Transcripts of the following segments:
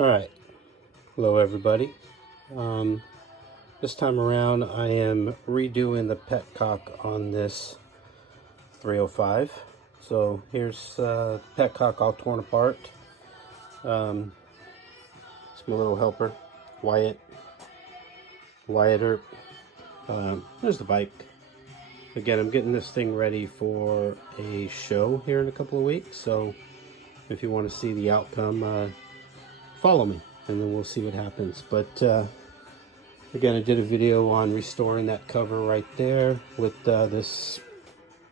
Alright, hello everybody. This time around I am redoing the petcock on this 305. So here's the petcock all torn apart. It's my little helper, Wyatt Earp. There's the bike. Again, I'm getting this thing ready for a show here in a couple of weeks, so if you want to see the outcome, follow me and then we'll see what happens. But again, I did a video on restoring that cover right there with this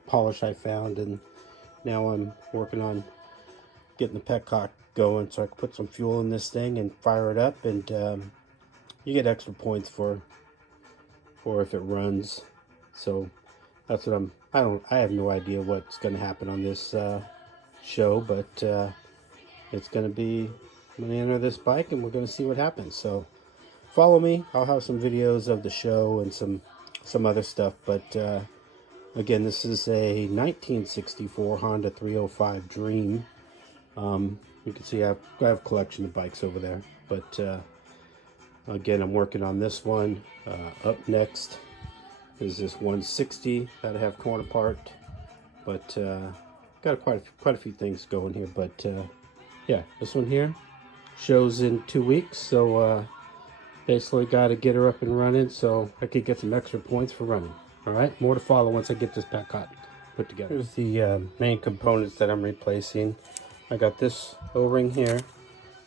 polish I found, and now I'm working on getting the petcock going so I can put some fuel in this thing and fire it up, and you get extra points for if it runs. So that's what I have no idea what's going to happen on this show, but it's going to be, I'm going to enter this bike and we're going to see what happens. So follow me. I'll have some videos of the show and some other stuff, but again, this is a 1964 Honda 305 Dream. You can see I have a collection of bikes over there, but again, I'm working on this one. Up next is this 160 that I have torn apart, but got quite a few things going here. But yeah, this one here shows in 2 weeks, so basically got to get her up and running so I could get some extra points for running. All right, more to follow once I get this petcock put together. Here's the main components that I'm replacing. I got this O-ring here,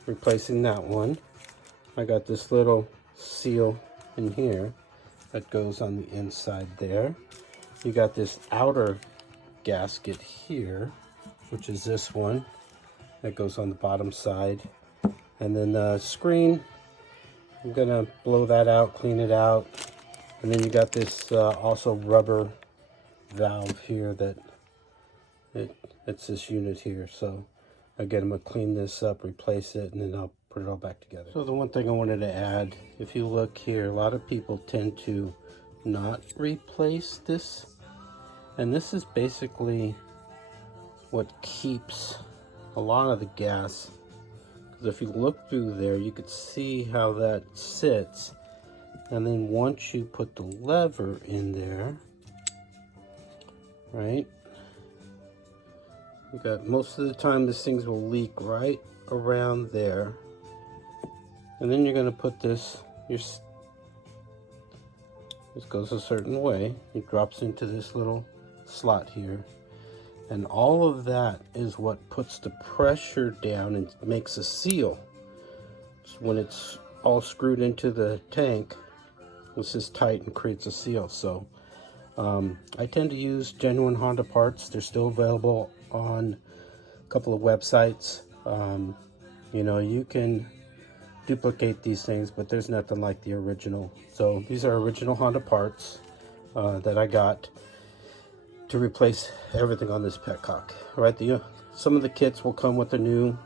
replacing that one. I got this little seal in here that goes on the inside there. You got this outer gasket here, which is this one that goes on the bottom side. And then the screen, I'm gonna blow that out, clean it out. And then you got this also rubber valve here that it's this unit here. So again, I'm gonna clean this up, replace it, and then I'll put it all back together. So the one thing I wanted to add, if you look here, a lot of people tend to not replace this. And this is basically what keeps a lot of the gas. Because if you look through there, you could see how that sits. And then once you put the lever in there, right? You got, most of the time these things will leak right around there. And then you're going to put this, this goes a certain way. It drops into this little slot here. And all of that is what puts the pressure down and makes a seal. So when it's all screwed into the tank, this is tight and creates a seal. So I tend to use genuine Honda parts. They're still available on a couple of websites. You know, you can duplicate these things, but there's nothing like the original. So these are original Honda parts that I got to replace everything on this petcock. All right, some of the kits will come with a new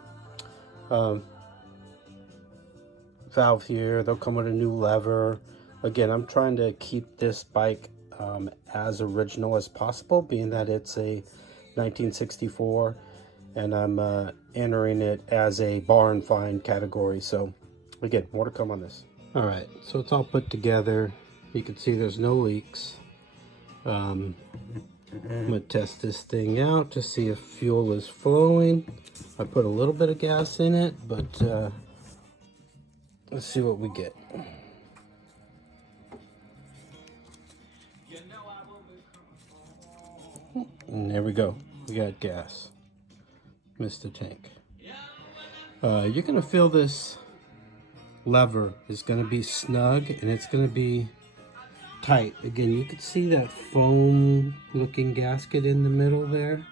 valve here. They'll come with a new lever. Again, I'm trying to keep this bike as original as possible, being that it's a 1964 and I'm entering it as a barn find category. So again, more to come on this. All right, so it's all put together. You can see there's no leaks. I'm gonna test this thing out to see if fuel is flowing. I put a little bit of gas in it, but let's see what we get. And there we go, we got gas. Missed the tank. You're gonna feel this lever is gonna be snug and it's gonna be tight. Again, you can see that foam looking gasket in the middle there.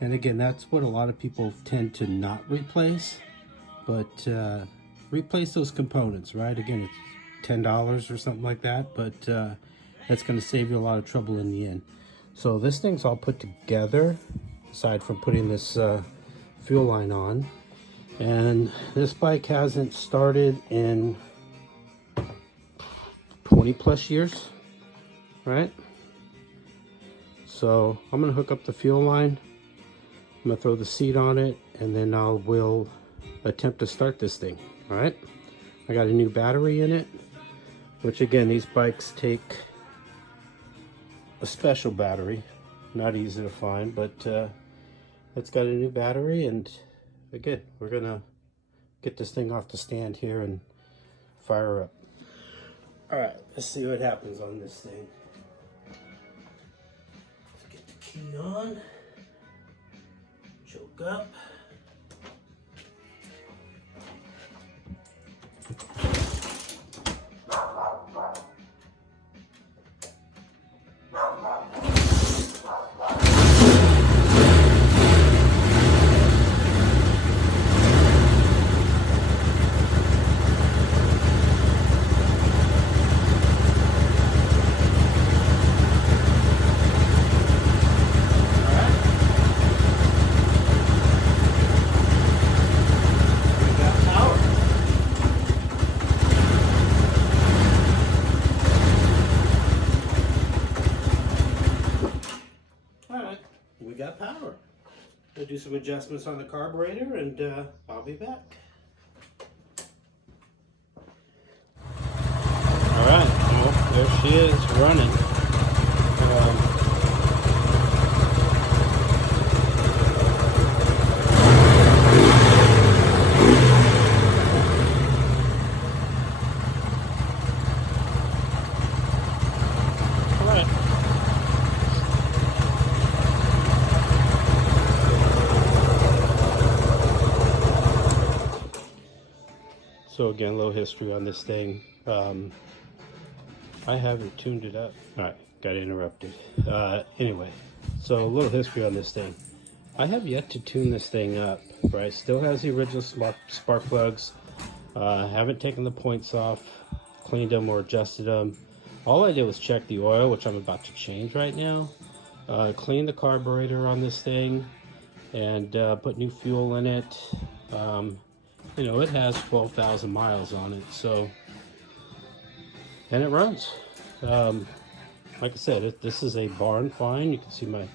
And again, that's what a lot of people tend to not replace, but replace those components, right? Again, it's $10 or something like that, but that's going to save you a lot of trouble in the end. So this thing's all put together, aside from putting this fuel line on. And this bike hasn't started in 20 plus years, right? So I'm gonna hook up the fuel line. I'm gonna throw the seat on it, and then we'll attempt to start this thing. All right, I got a new battery in it, which again, these bikes take a special battery, not easy to find, but it's got a new battery. And again, we're gonna get this thing off the stand here and fire her up. All right, let's see what happens on this thing. Let's get the key on, choke up. We got power. We'll do some adjustments on the carburetor and I'll be back. All right, well, there she is running. So again, a little history on this thing. I haven't tuned it up. All right, got interrupted. Anyway, so a little history on this thing. I have yet to tune this thing up, right? Still has the original spark plugs. Haven't taken the points off, cleaned them or adjusted them. All I did was check the oil, which I'm about to change right now. Clean the carburetor on this thing and put new fuel in it. You know, it has 12,000 miles on it, so, and it runs. Like I said, this is a barn find. You can see my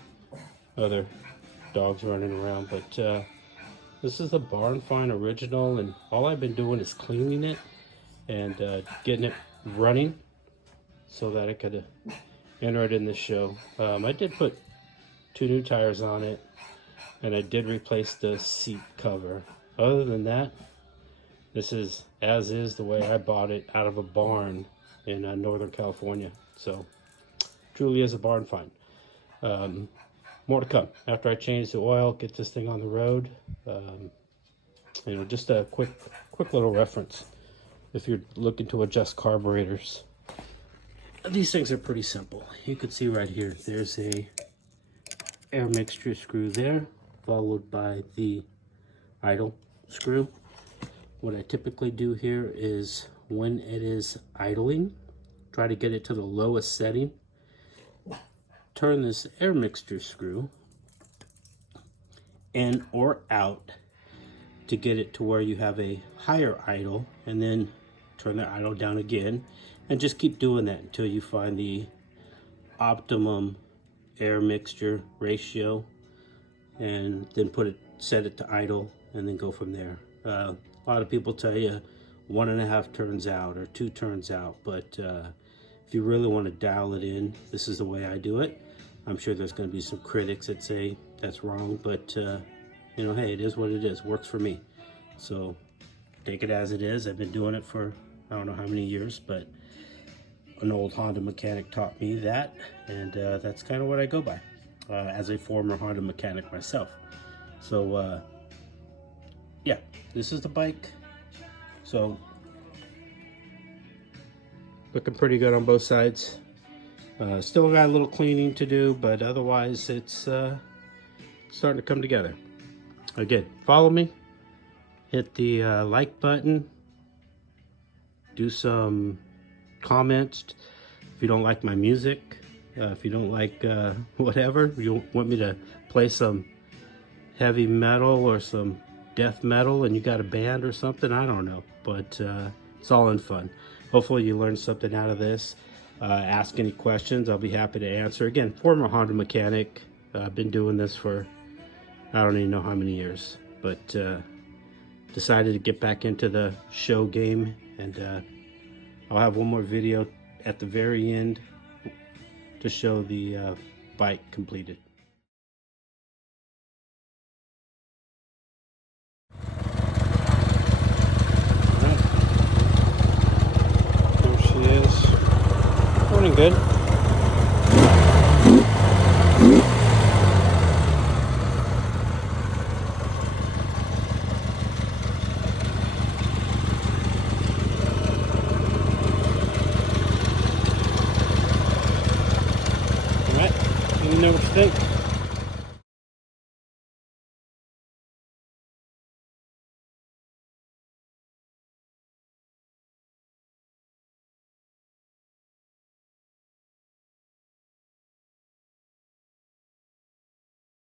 other dogs running around, but this is a barn find original, and all I've been doing is cleaning it and getting it running so that I could enter it in this show. I did put 2 new tires on it, and I did replace the seat cover. Other than that, this is as is the way I bought it out of a barn in Northern California. So truly is a barn find. More to come after I change the oil, get this thing on the road. You know, just a quick little reference. If you're looking to adjust carburetors, these things are pretty simple. You can see right here, there's a air mixture screw there, followed by the idle screw. What I typically do here is when it is idling, try to get it to the lowest setting, turn this air mixture screw in or out to get it to where you have a higher idle, and then turn the idle down again, and just keep doing that until you find the optimum air mixture ratio, and then set it to idle, and then go from there. A lot of people tell you 1.5 turns out or 2 turns out, but if you really want to dial it in, this is the way I do it. I'm sure there's going to be some critics that say that's wrong, but you know, hey, it is what it is. Works for me, so take it as it is. I've been doing it for I don't know how many years, but an old Honda mechanic taught me that, and that's kind of what I go by as a former Honda mechanic myself. So yeah, this is the bike. So looking pretty good on both sides. Still got a little cleaning to do, but otherwise it's starting to come together. Again, follow me, hit the like button, do some comments if you don't like my music, if you don't like whatever, you want me to play some heavy metal or some death metal and you got a band or something, I don't know, but it's all in fun. Hopefully you learned something out of this. Ask any questions, I'll be happy to answer. Again, former Honda mechanic, I've been doing this for I don't even know how many years, but decided to get back into the show game, and I'll have one more video at the very end to show the bike completed. There she is. Running good.